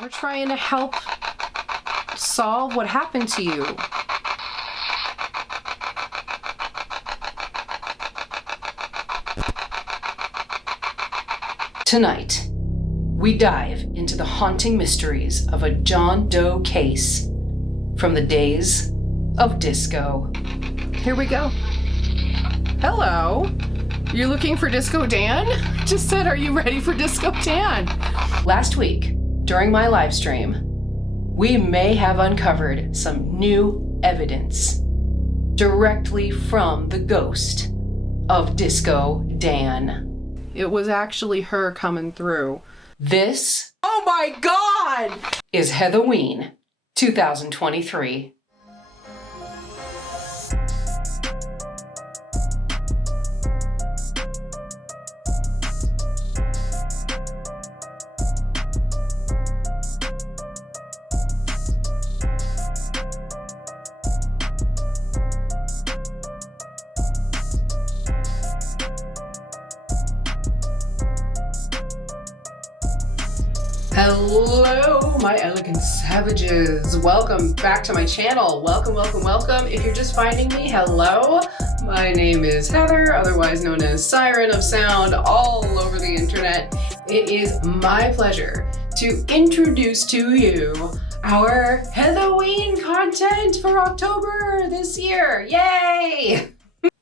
We're trying to help solve what happened to you. Tonight, we dive into the haunting mysteries of a John Doe case from the Daze of Disco. Here we go. Hello. You're looking for Disco Dan? Just said, are you ready for Disco Dan? Last week, during my live stream, we may have uncovered some new evidence directly from the ghost of Disco Dan. It was actually her coming through. This, oh my God, is Heathoween 2023. Hello, my elegant savages. Welcome back to my channel. Welcome, welcome, welcome. If you're just finding me, hello. My name is Heather, otherwise known as Siren of Sound all over the internet. It is my pleasure to introduce to you our Heathoween content for October this year. Yay!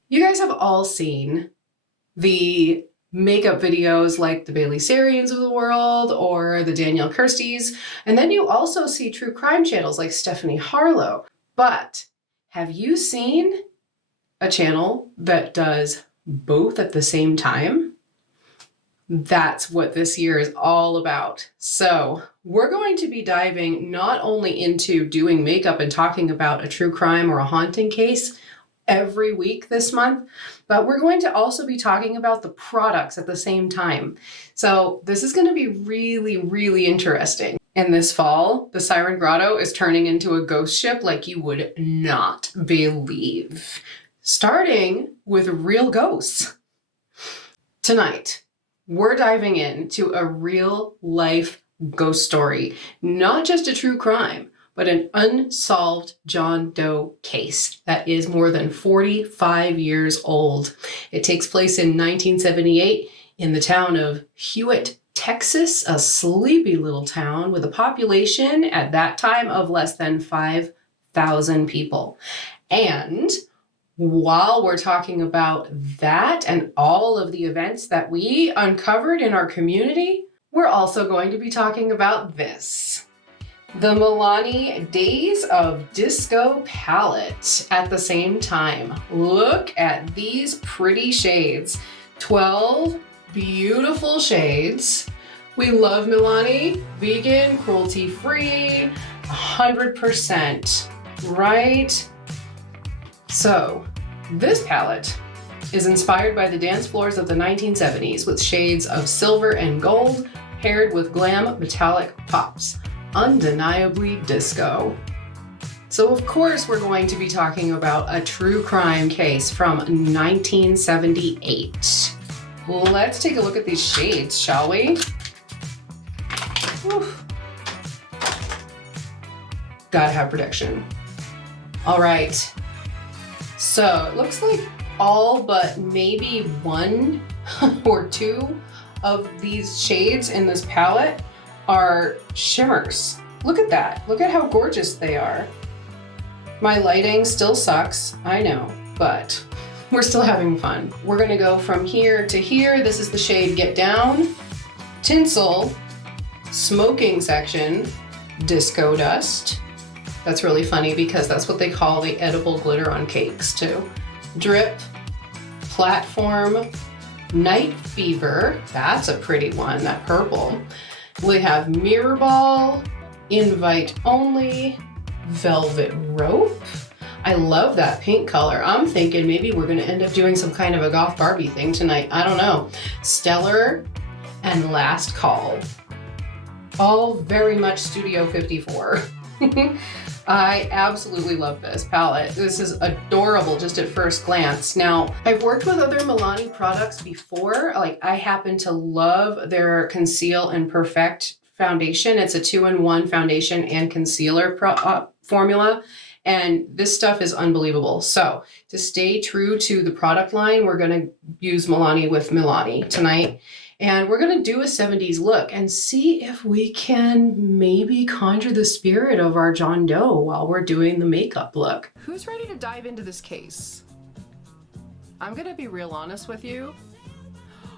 You guys have all seen the makeup videos like the Bailey Sarians of the world or the Danielle Kirstys. And then you also see true crime channels like Stephanie Harlow. But have you seen a channel that does both at the same time? That's what this year is all about. So we're going to be diving not only into doing makeup and talking about a true crime or a haunting case every week this month, but we're going to also be talking about the products at the same time. So this is going to be really, really interesting. And this fall, the Siren Grotto is turning into a ghost ship like you would not believe. Starting with real ghosts. Tonight, we're diving into a real life ghost story, not just a true crime, but an unsolved John Doe case that is more than 45 years old. It takes place in 1978 in the town of Hewitt, Texas, a sleepy little town with a population at that time of less than 5,000 people. And while we're talking about that and all of the events that we uncovered in our community, we're also going to be talking about this. The Milani Daze of Disco palette at the same time. Look at these pretty shades. 12 beautiful shades. We love Milani, vegan, cruelty-free, 100%, right? So this palette is inspired by the dance floors of the 1970s with shades of silver and gold paired with glam metallic pops. Undeniably disco. So of course we're going to be talking about a true crime case from 1978. Let's take a look at these shades, shall we? Whew. Gotta have protection. All right. So it looks like all but maybe one or two of these shades in this palette are shimmers. Look at that. Look at how gorgeous they are. My lighting still sucks, I know, but we're still having fun. We're gonna go from here to here. This is the shade Get Down, Tinsel, Smoking Section, Disco Dust. That's really funny because that's what they call the edible glitter on cakes too. Drip, Platform, Night Fever. That's a pretty one, that purple. We have Mirror Ball, Invite Only, Velvet Rope. I love that pink color. I'm thinking maybe we're gonna end up doing some kind of a goth Barbie thing tonight. I don't know. Stellar and Last Call. All very much Studio 54. I absolutely love this palette. This is adorable just at first glance. Now, I've worked with other Milani products before. Like, I happen to love their Conceal and Perfect foundation. It's a 2-in-1 foundation and concealer formula. And this stuff is unbelievable. So to stay true to the product line, we're going to use Milani with Milani tonight. And we're going to do a 70s look and see if we can maybe conjure the spirit of our John Doe while we're doing the makeup look. Who's ready to dive into this case? I'm going to be real honest with you.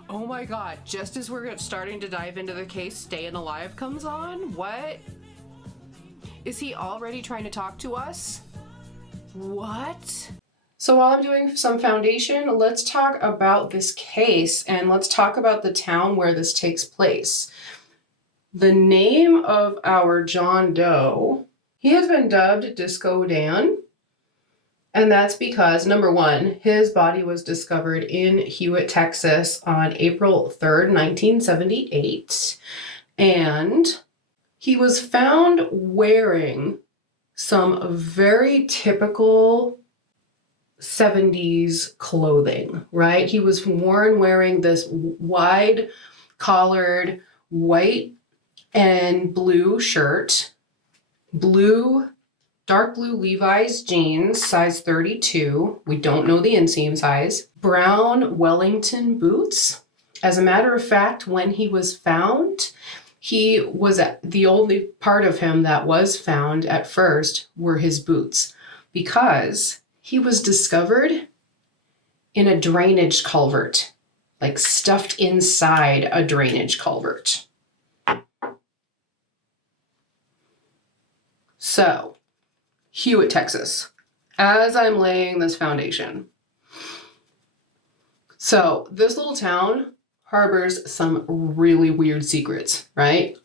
Oh my God, just as we're starting to dive into the case, Staying Alive comes on? What? Is he already trying to talk to us? What? So while I'm doing some foundation, let's talk about this case and let's talk about the town where this takes place. The name of our John Doe, he has been dubbed Disco Dan. And that's because, number one, his body was discovered in Hewitt, Texas on April 3rd, 1978. And he was found wearing some very typical 70s clothing, right? He was wearing this wide collared white and blue shirt, dark blue Levi's jeans, size 32. We don't know the inseam size. Brown Wellington boots. As a matter of fact, when he was found, the only part of him that was found at first were his boots, because he was discovered in a drainage culvert, like stuffed inside a drainage culvert. So, Hewitt, Texas, as I'm laying this foundation. So this little town harbors some really weird secrets, right?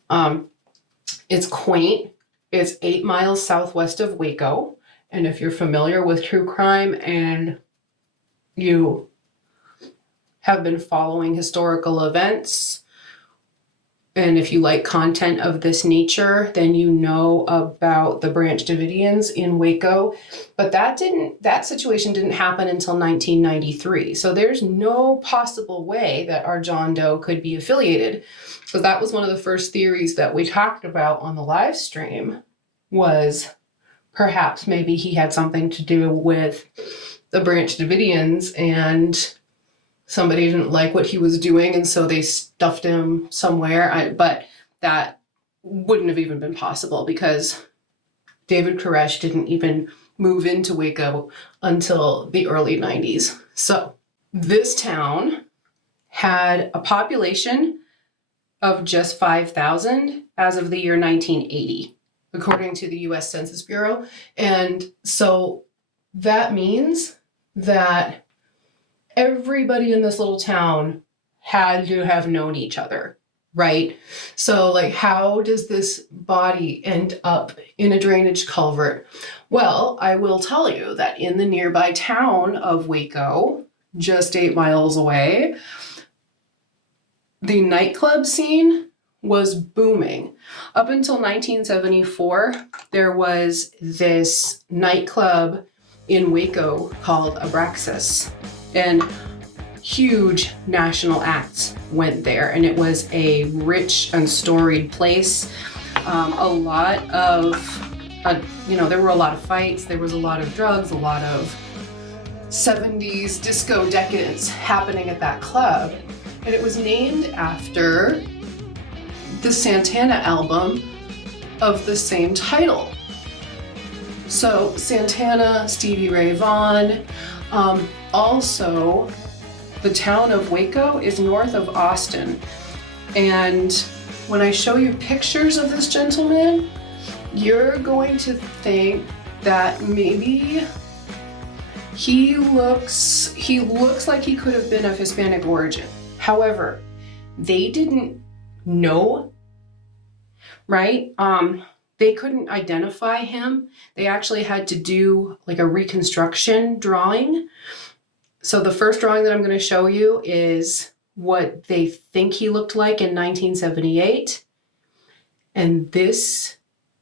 It's quaint. It's 8 miles southwest of Waco. And if you're familiar with true crime and you have been following historical events, and if you like content of this nature, then you know about the Branch Davidians in Waco. But that situation didn't happen until 1993. So there's no possible way that our John Doe could be affiliated. So that was one of the first theories that we talked about on the live stream, was perhaps maybe he had something to do with the Branch Davidians and somebody didn't like what he was doing, and so they stuffed him somewhere. But that wouldn't have even been possible, because David Koresh didn't even move into Waco until the early 90s. So this town had a population of just 5,000 as of the year 1980, according to the US Census Bureau. And so that means that everybody in this little town had to have known each other, right? So like, how does this body end up in a drainage culvert? Well, I will tell you that in the nearby town of Waco, just 8 miles away, the nightclub scene was booming. Up until 1974, there was this nightclub in Waco called Abraxas. And huge national acts went there, and it was a rich and storied place. There were a lot of fights, there was a lot of drugs, a lot of 70s disco decadence happening at that club. And it was named after the Santana album of the same title. So Santana, Stevie Ray Vaughan. Also, the town of Waco is north of Austin. And when I show you pictures of this gentleman, you're going to think that maybe he looks like he could have been of Hispanic origin. However, they didn't know, right? They couldn't identify him. They actually had to do like a reconstruction drawing. So the first drawing that I'm going to show you is what they think he looked like in 1978. And this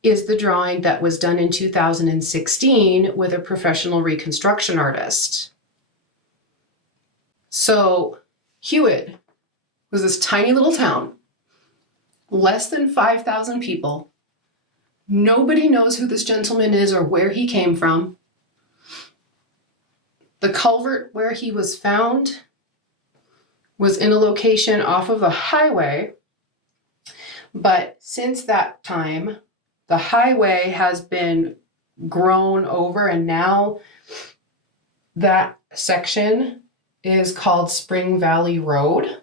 is the drawing that was done in 2016 with a professional reconstruction artist. So Hewitt was this tiny little town Less than 5,000 people. Nobody knows who this gentleman is or where he came from. The culvert where he was found was in a location off of a highway, but since that time, the highway has been grown over, and now that section is called Spring Valley Road,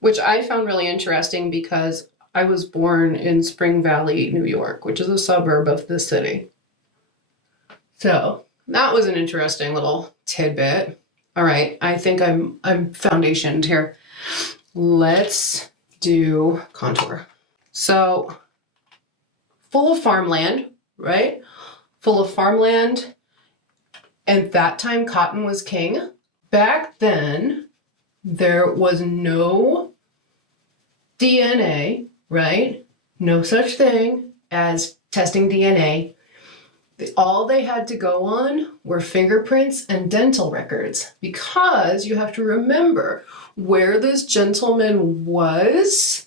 which I found really interesting because I was born in Spring Valley, New York, which is a suburb of the city. So that was an interesting little tidbit. All right, I think I'm foundationed here. Let's do contour. So full of farmland, right? Full of farmland. At that time, cotton was king. Back then, there was no DNA, right? No such thing as testing DNA. All they had to go on were fingerprints and dental records, because you have to remember where this gentleman was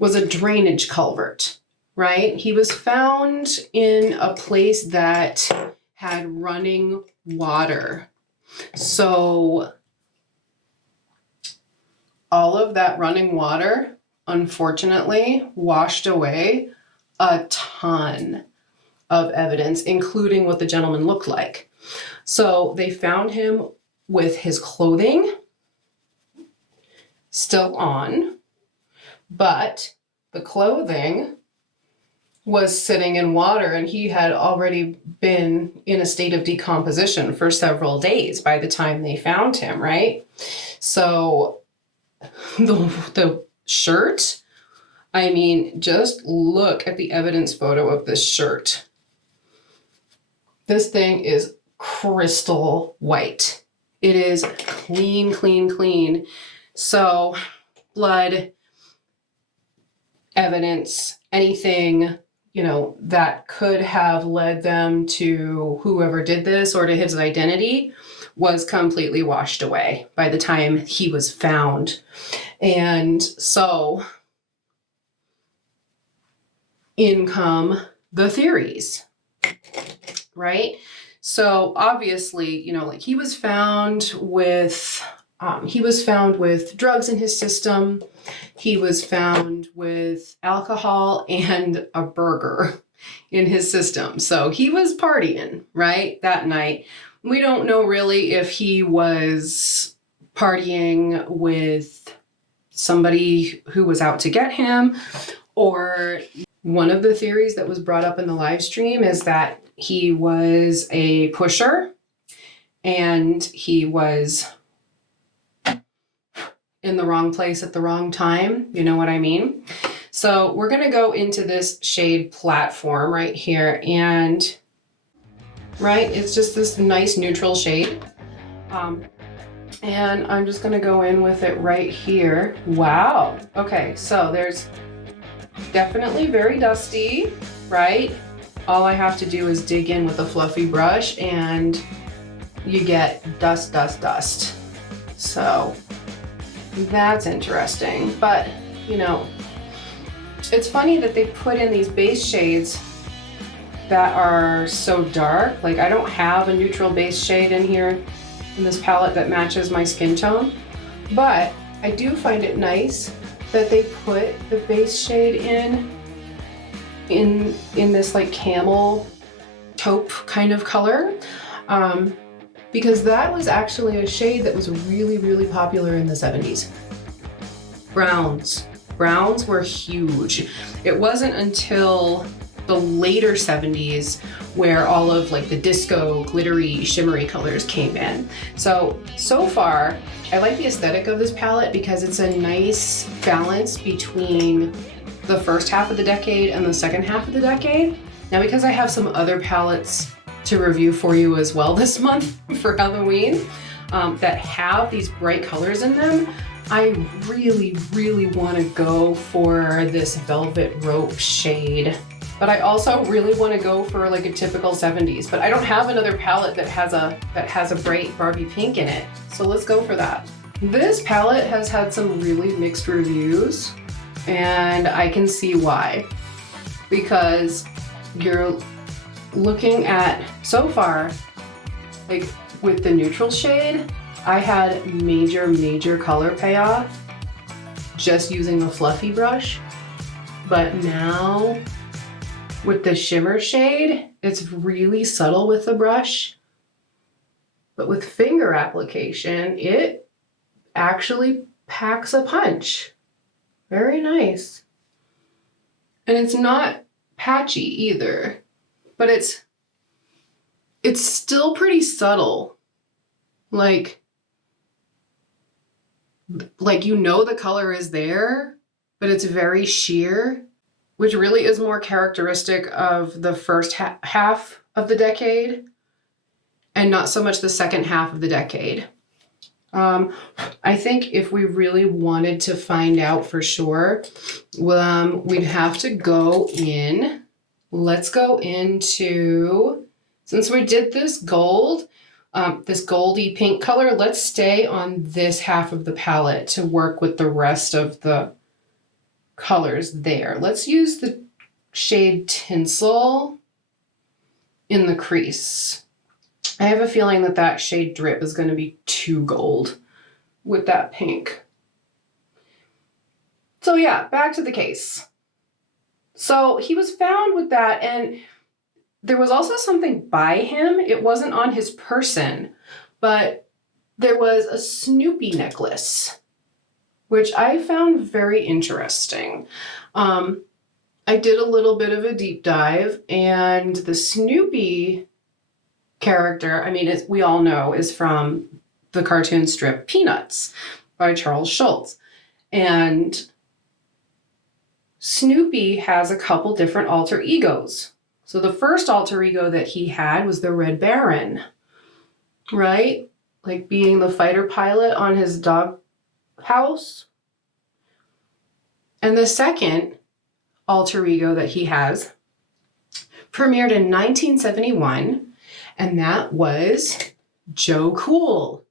a drainage culvert, right? He was found in a place that had running water. So all of that running water, unfortunately, washed away a ton of evidence, including what the gentleman looked like. So they found him with his clothing still on, but the clothing was sitting in water, and he had already been in a state of decomposition for several days by the time they found him, right? So the shirt, I mean, just look at the evidence photo of this shirt. This thing is crystal white. It is clean, clean, clean. So blood, evidence, anything, you know, that could have led them to whoever did this or to his identity was completely washed away by the time he was found. And so in come the theories, right? So obviously, you know, like he was found with drugs in his system. He was found with alcohol and a burger in his system. So he was partying, right, that night. We don't know really if he was partying with somebody who was out to get him, or one of the theories that was brought up in the live stream is that he was a pusher and he was in the wrong place at the wrong time. You know what I mean? So we're going to go into this shade Platform right here, and right, it's just this nice neutral shade. And I'm just going to go in with it right here. Wow. Okay, so there's definitely very dusty, right? All I have to do is dig in with a fluffy brush and you get dust, dust, dust. So that's interesting. But, you know, it's funny that they put in these base shades that are so dark. Like, I don't have a neutral base shade in here in this palette that matches my skin tone, but I do find it nice that they put the base shade in this like camel taupe kind of color, because that was actually a shade that was really, really popular in the 70s. Browns were huge. It wasn't until the later 70s where all of like the disco, glittery, shimmery colors came in. So far, I like the aesthetic of this palette because it's a nice balance between the first half of the decade and the second half of the decade. Now, because I have some other palettes to review for you as well this month for Halloween that have these bright colors in them, I really, really want to go for this Velvet Rope shade. But I also really want to go for like a typical 70s, but I don't have another palette that has a bright Barbie pink in it. So let's go for that. This palette has had some really mixed reviews. And I can see why. Because you're looking at, so far, like with the neutral shade, I had major color payoff just using a fluffy brush. But now with the shimmer shade, it's really subtle with the brush. But with finger application, it actually packs a punch. Very nice. And it's not patchy either, but it's still pretty subtle. Like you know the color is there, but it's very sheer, which really is more characteristic of the first half of the decade and not so much the second half of the decade. I think if we really wanted to find out for sure, we'd have to go in. Let's go into, since we did this gold, this goldy pink color, let's stay on this half of the palette to work with the rest of the colors there. Let's use the shade Tinsel in the crease. I have a feeling that that shade Drip is going to be too gold with that pink. So yeah, back to the case. So he was found with that, and there was also something by him. It wasn't on his person, but there was a Snoopy necklace, which I found very interesting. I did a little bit of a deep dive, and the Snoopy character, I mean, as we all know, is from the cartoon strip Peanuts by Charles Schulz. And Snoopy has a couple different alter egos. So the first alter ego that he had was the Red Baron, right? Like being the fighter pilot on his dog house. And the second alter ego that he has premiered in 1971, and that was Joe Cool.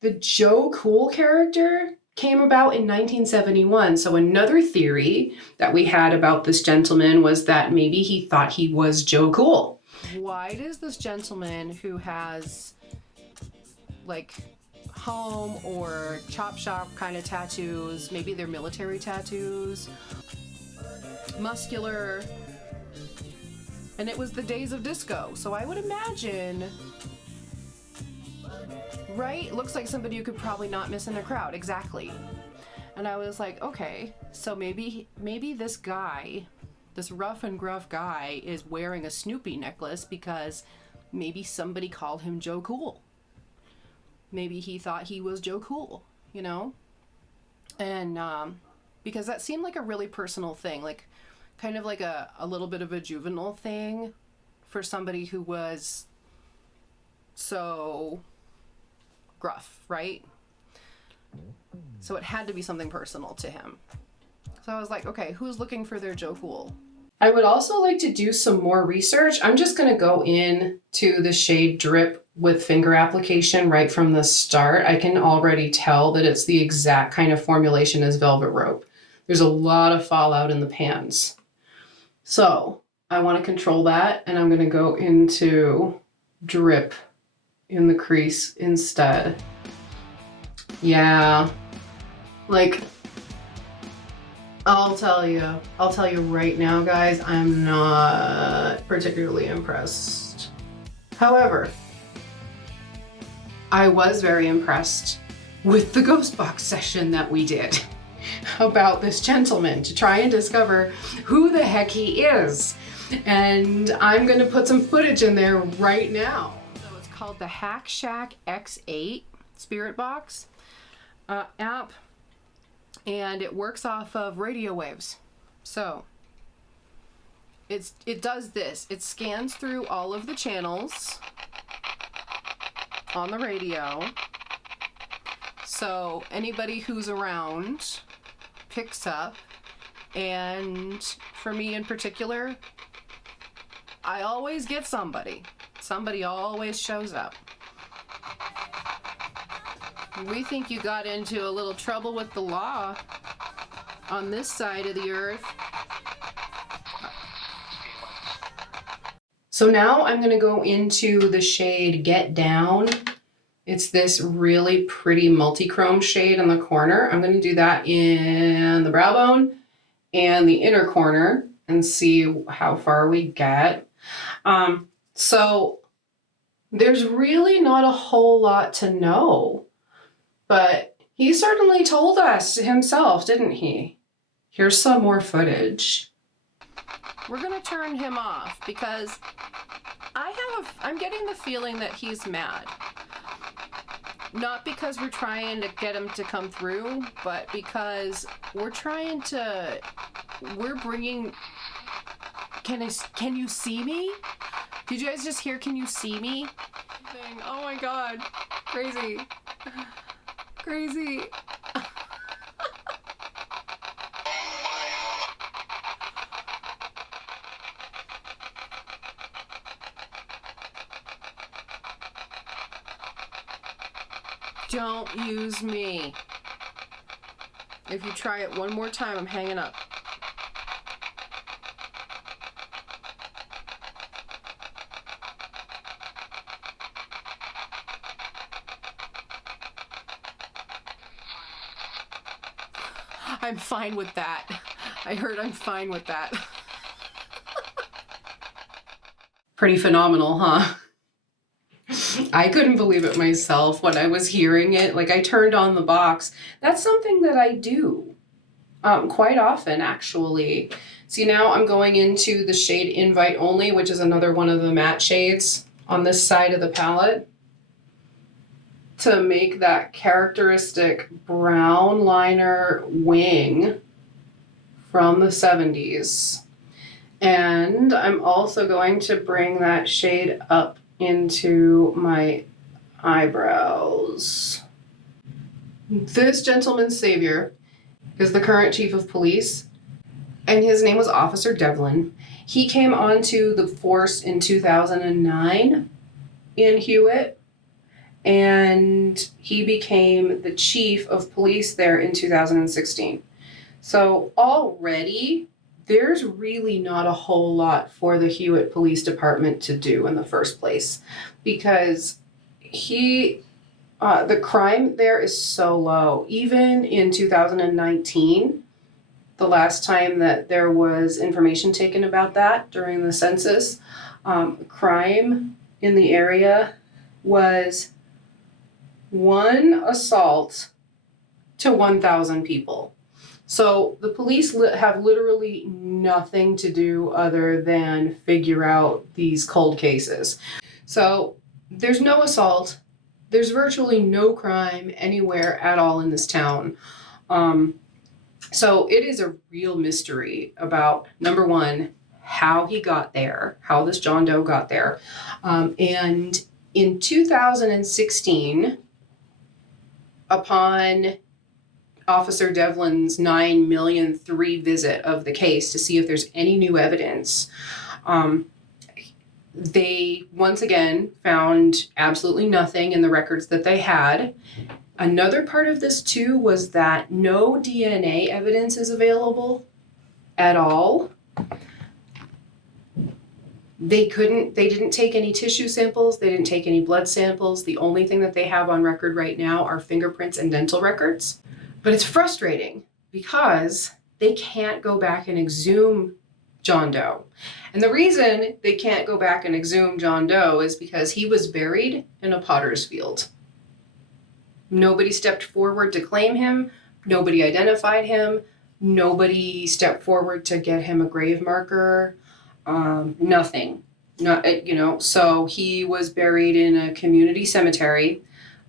The Joe Cool character came about in 1971. So another theory that we had about this gentleman was that maybe he thought he was Joe Cool. Why does this gentleman who has like home or chop shop kind of tattoos, maybe they're military tattoos, muscular, and it was the Daze of Disco. So I would imagine, right? Looks like somebody you could probably not miss in a crowd. Exactly. And I was like, okay, so maybe this guy, this rough and gruff guy, is wearing a Snoopy necklace because maybe somebody called him Joe Cool. Maybe he thought he was Joe Cool, you know? And because that seemed like a really personal thing, like kind of like a little bit of a juvenile thing for somebody who was so gruff, right? So it had to be something personal to him. So I was like, okay, who's looking for their Joe Cool? I would also like to do some more research. I'm just going to go in to the shade Drip with finger application right from the start. I can already tell that it's the exact kind of formulation as Velvet Rope. There's a lot of fallout in the pans. So I want to control that, and I'm going to go into Drip in the crease instead. Yeah, like, I'll tell you right now, guys, I'm not particularly impressed. However, I was very impressed with the ghost box session that we did about this gentleman to try and discover who the heck he is. And I'm going to put some footage in there right now. So it's called the Hack Shack X8 Spirit Box app, and it works off of radio waves. So it does this. It scans through all of the channels on the radio. So anybody who's around picks up, and for me in particular, I always get somebody. Somebody always shows up. We think you got into a little trouble with the law. on this side of the earth. So now I'm going to go into the shade Get Down. It's this really pretty multi-chrome shade in the corner. I'm going to do that in the brow bone and the inner corner and see how far we get. So there's really not a whole lot to know, but he certainly told us himself, didn't he? Here's some more footage. We're gonna turn him off because I'm getting the feeling that he's mad. Not because we're trying to get him to come through, but because we're bringing, can you see me? Did you guys just hear, can you see me? Oh my God, crazy. Crazy. Don't use me. If you try it one more time, I'm hanging up. I'm fine with that. I heard I'm fine with that. Pretty phenomenal, huh? I couldn't believe it myself when I was hearing it. Like, I turned on the box. That's something that I do quite often, actually. See, now I'm going into the shade Invite Only, which is another one of the matte shades on this side of the palette, to make that characteristic brown liner wing from the 70s. And I'm also going to bring that shade up into my eyebrows. This gentleman's savior is the current chief of police, and his name was Officer Devlin. He came onto the force in 2009 in Hewitt, and he became the chief of police there in 2016. So already, there's really not a whole lot for the Hewitt Police Department to do in the first place, because the crime there is so low. Even in 2019, the last time that there was information taken about that during the census, crime in the area was 1 assault to 1,000 people. So the police have literally nothing to do other than figure out these cold cases. So there's no assault. There's virtually no crime anywhere at all in this town. So it is a real mystery about, number one, how he got there, how this John Doe got there. And in 2016, upon Officer Devlin's 9,000,003 visit of the case to see if there's any new evidence, they once again found absolutely nothing in the records that they had. Another part of this too was that no DNA evidence is available at all. They didn't take any tissue samples, they didn't take any blood samples. The only thing that they have on record right now are fingerprints and dental records. But it's frustrating because they can't go back and exhume John Doe. And the reason they can't go back and exhume John Doe is because he was buried in a potter's field. Nobody stepped forward to claim him. Nobody identified him. Nobody stepped forward to get him a grave marker. Nothing. So he was buried in a community cemetery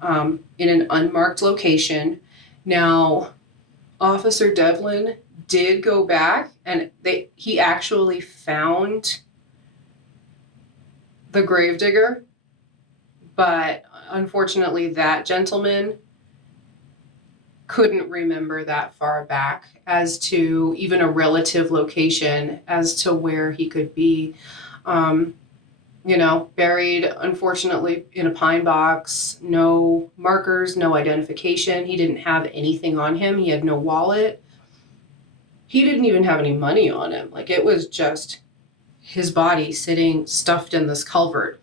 in an unmarked location. Now, Officer Devlin did go back and he actually found the gravedigger, but unfortunately that gentleman couldn't remember that far back as to even a relative location as to where he could be. Buried, unfortunately, in a pine box, no markers, no identification. He didn't have anything on him. He had no wallet. he didn't even have any money on him. Like, it was just his body sitting stuffed in this culvert.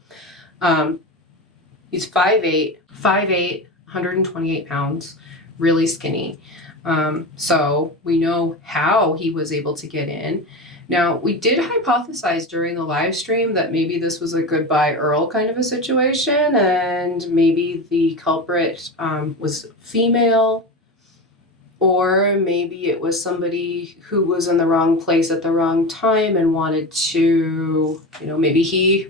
He's 5'8", 128 pounds, really skinny. So we know how he was able to get in. Now, we did hypothesize during the live stream that maybe this was a Goodbye Earl kind of a situation, and maybe the culprit was female, or maybe it was somebody who was in the wrong place at the wrong time and wanted to, maybe he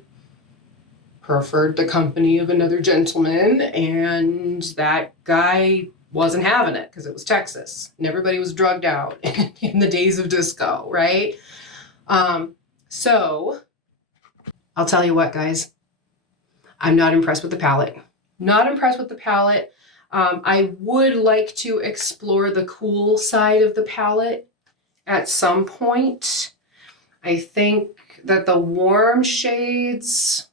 preferred the company of another gentleman, and that guy wasn't having it because it was Texas and everybody was drugged out in the days of disco, right? So I'll tell you what, guys, I'm not impressed with the palette. Not impressed with the palette. I would like to explore the cool side of the palette at some point. I think that the warm shades,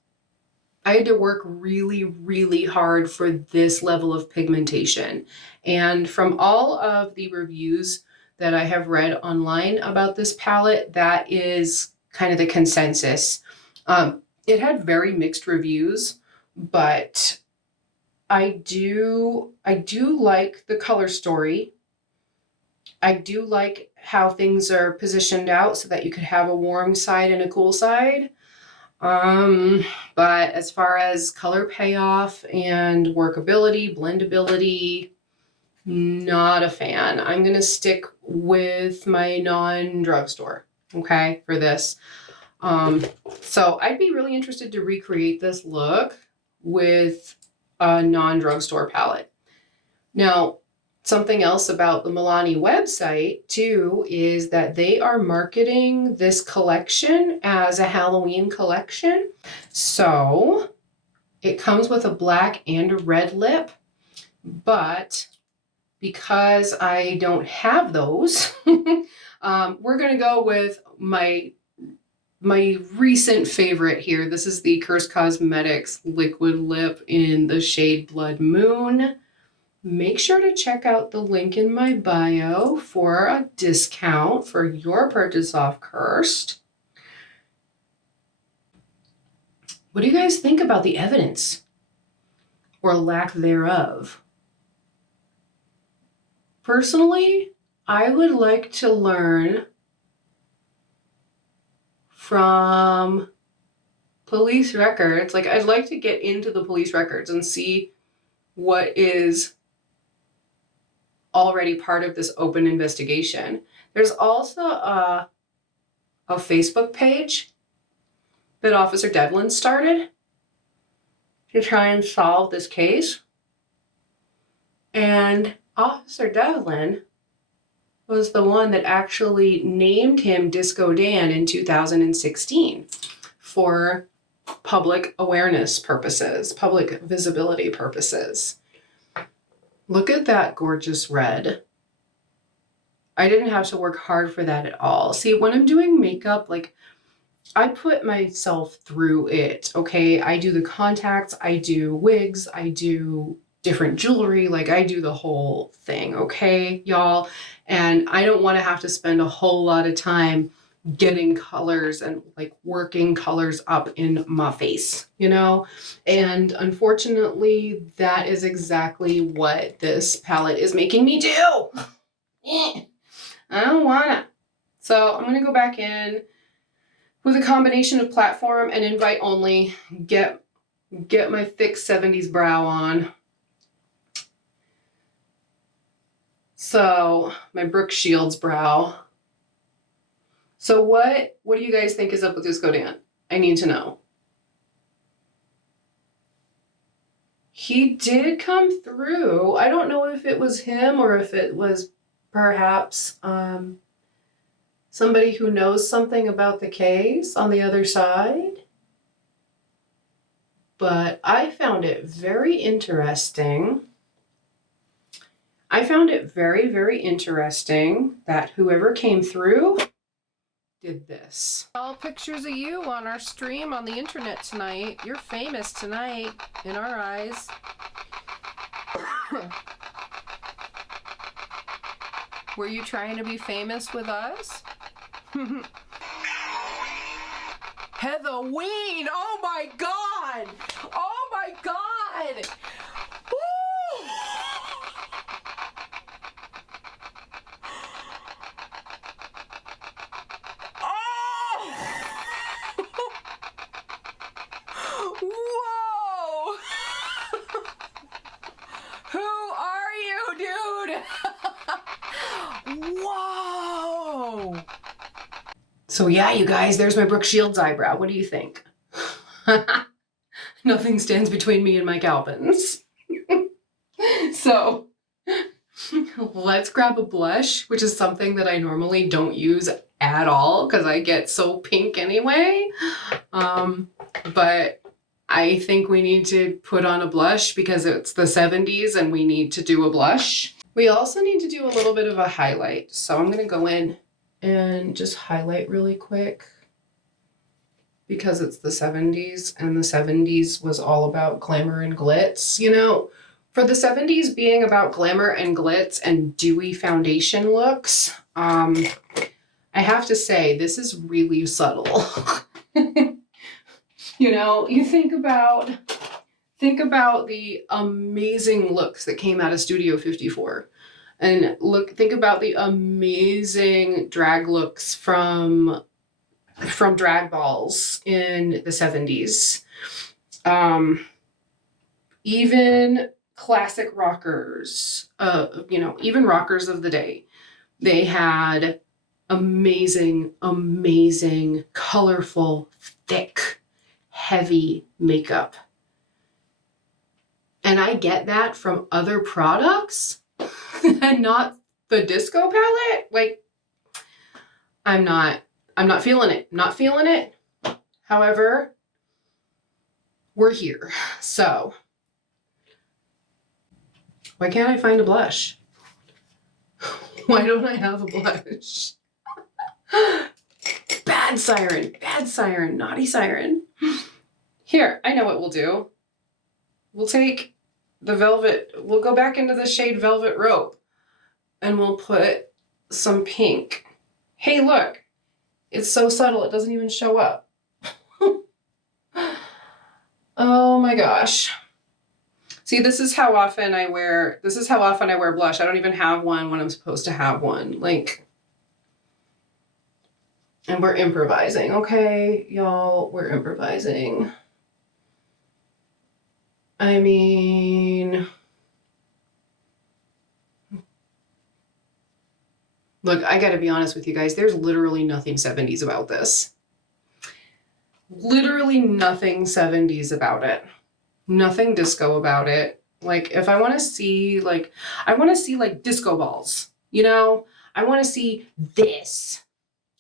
I had to work really, really hard for this level of pigmentation. And from all of the reviews that I have read online about this palette, that is kind of the consensus. It had very mixed reviews, but I do like the color story. I do like how things are positioned out so that you could have a warm side and a cool side. But as far as color payoff and workability, blendability, not a fan. I'm going to stick with my non-drugstore, okay, for this. So I'd be really interested to recreate this look with a non-drugstore palette. Now, something else about the Milani website too is that they are marketing this collection as a Halloween collection. So it comes with a black and a red lip, but because I don't have those, we're going to go with my recent favorite here. This is the Curse Cosmetics liquid lip in the shade Blood Moon. Make sure to check out the link in my bio for a discount for your purchase off Cursed. What do you guys think about the evidence or lack thereof? Personally, I would like to learn from police records. Like, I'd like to get into the police records and see what is already part of this open investigation. There's also a Facebook page that Officer Devlin started to try and solve this case. And Officer Devlin was the one that actually named him Disco Dan in 2016 for public awareness purposes, public visibility purposes. Look at that gorgeous red. I didn't have to work hard for that at all. See, when I'm doing makeup, like, I put myself through it, okay? I do the contacts, I do wigs, I do different jewelry, like, I do the whole thing, okay, y'all? And I don't want to have to spend a whole lot of time getting colors and like working colors up in my face, And unfortunately, that is exactly what this palette is making me do. I don't wanna. So I'm gonna go back in with a combination of platform and invite only, get my thick 70s brow on. So my Brooke Shields brow. So what do you guys think is up with Disco Dan? I need to know. He did come through. I don't know if it was him or if it was perhaps somebody who knows something about the case on the other side. But I found it very interesting. I found it very, very interesting that whoever came through did this. All pictures of you on our stream on the internet tonight. You're famous tonight in our eyes. Were you trying to be famous with us? Heathoween! Oh my god! Oh my god! Woo! Oh! Whoa! Who are you, dude? Whoa! So yeah, you guys, there's my Brooke Shields eyebrow. What do you think? Nothing stands between me and my Calvins. So let's grab a blush, which is something that I normally don't use at all because I get so pink anyway. But I think we need to put on a blush because it's the 70s and we need to do a blush. We also need to do a little bit of a highlight. So I'm gonna go in and just highlight really quick because it's the 70s and the 70s was all about glamour and glitz. You know, for the 70s being about glamour and glitz and dewy foundation looks, I have to say this is really subtle. You know, you think about the amazing looks that came out of Studio 54. And think about the amazing drag looks from drag balls in the 70s. Even classic rockers, you know, even rockers of the day, they had amazing, amazing, colorful, thick, heavy makeup. And I get that from other products. And not the disco palette. Like, I'm not feeling it. Not feeling it. However, we're here. So why can't I find a blush? Why don't I have a blush? Bad siren, naughty siren. Here, I know what we'll do. We'll take the velvet, we'll go back into the shade Velvet Rope and we'll put some pink. Hey, look, it's so subtle, it doesn't even show up. Oh my gosh. See, this is how often I wear blush. I don't even have one when I'm supposed to have one. Like, and we're improvising, okay, y'all, we're improvising. I mean, look, I gotta be honest with you guys. There's literally nothing 70s about this. Literally nothing 70s about it. Nothing disco about it. Like, if I want to see, like, disco balls, you know? I want to see this.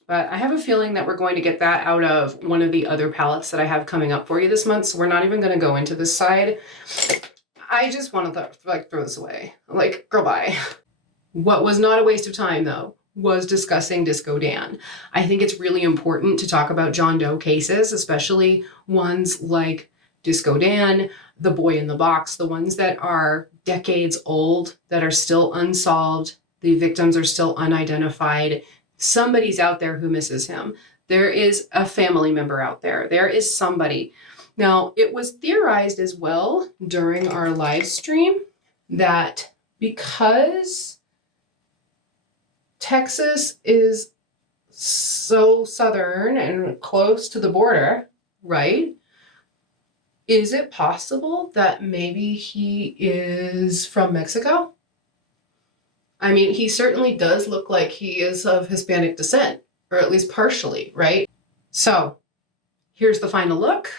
But I have a feeling that we're going to get that out of one of the other palettes that I have coming up for you this month. So we're not even going to go into this side. I just want to throw this away. Like, girl, bye. What was not a waste of time though was discussing Disco Dan. I think it's really important to talk about John Doe cases, especially ones like Disco Dan, The Boy in the Box, the ones that are decades old, that are still unsolved. The victims are still unidentified. Somebody's out there who misses him. There is a family member out there. There is somebody. Now, it was theorized as well during our live stream that because Texas is so southern and close to the border, right? Is it possible that maybe he is from Mexico? I mean, he certainly does look like he is of Hispanic descent, or at least partially, right? So here's the final look,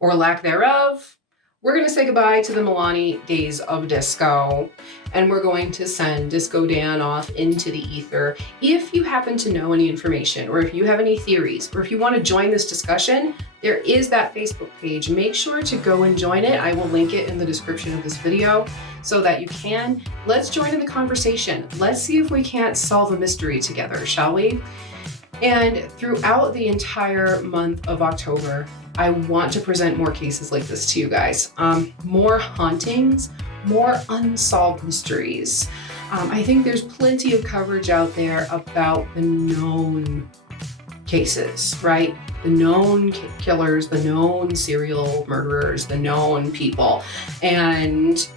or lack thereof. We're going to say goodbye to the Milani Daze of Disco, and we're going to send Disco Dan off into the ether. If you happen to know any information, or if you have any theories, or if you want to join this discussion, there is that Facebook page. Make sure to go and join it. I will link it in the description of this video so that you can. Let's join in the conversation. Let's see if we can't solve a mystery together, shall we? And throughout the entire month of October, I want to present more cases like this to you guys. More hauntings, more unsolved mysteries. I think there's plenty of coverage out there about the known cases, right? The known killers, the known serial murderers, the known people. And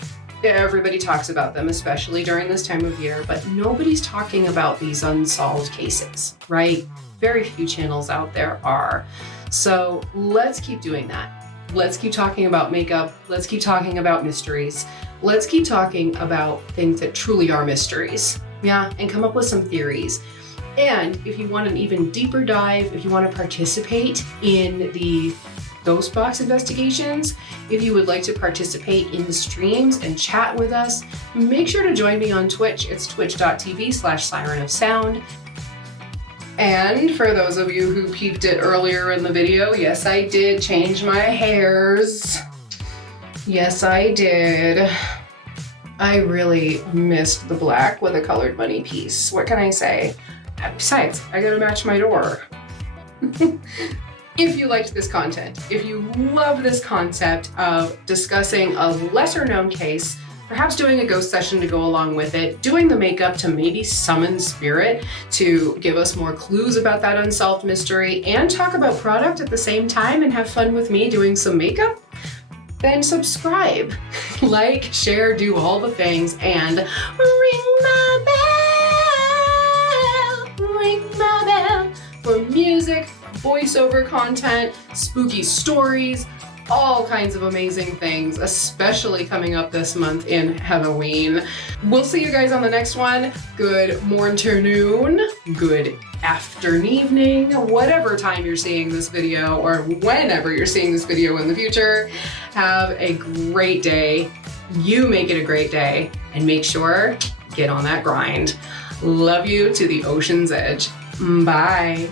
everybody talks about them, especially during this time of year, but nobody's talking about these unsolved cases, right? Very few channels out there are. So let's keep doing that. Let's keep talking about makeup. Let's keep talking about mysteries. Let's keep talking about things that truly are mysteries. Yeah, and come up with some theories. And if you want an even deeper dive, if you want to participate in the Ghost Box investigations, if you would like to participate in the streams and chat with us, make sure to join me on Twitch. It's twitch.tv/Siren of Sound. And for those of you who peeped it earlier in the video, yes, I did change my hairs. Yes, I did. I really missed the black with a colored money piece. What can I say? Besides, I gotta match my door. If you liked this content, if you love this concept of discussing a lesser known case, perhaps doing a ghost session to go along with it, doing the makeup to maybe summon spirit to give us more clues about that unsolved mystery, and talk about product at the same time and have fun with me doing some makeup, then subscribe, like, share, do all the things, and ring my bell for music, voiceover content, spooky stories, all kinds of amazing things, especially coming up this month in Heathoween. We'll see you guys on the next one. Good morning, good afternoon, whatever time you're seeing this video or whenever you're seeing this video in the future. Have a great day. You make it a great day, and make sure, get on that grind. Love you to the ocean's edge. Bye.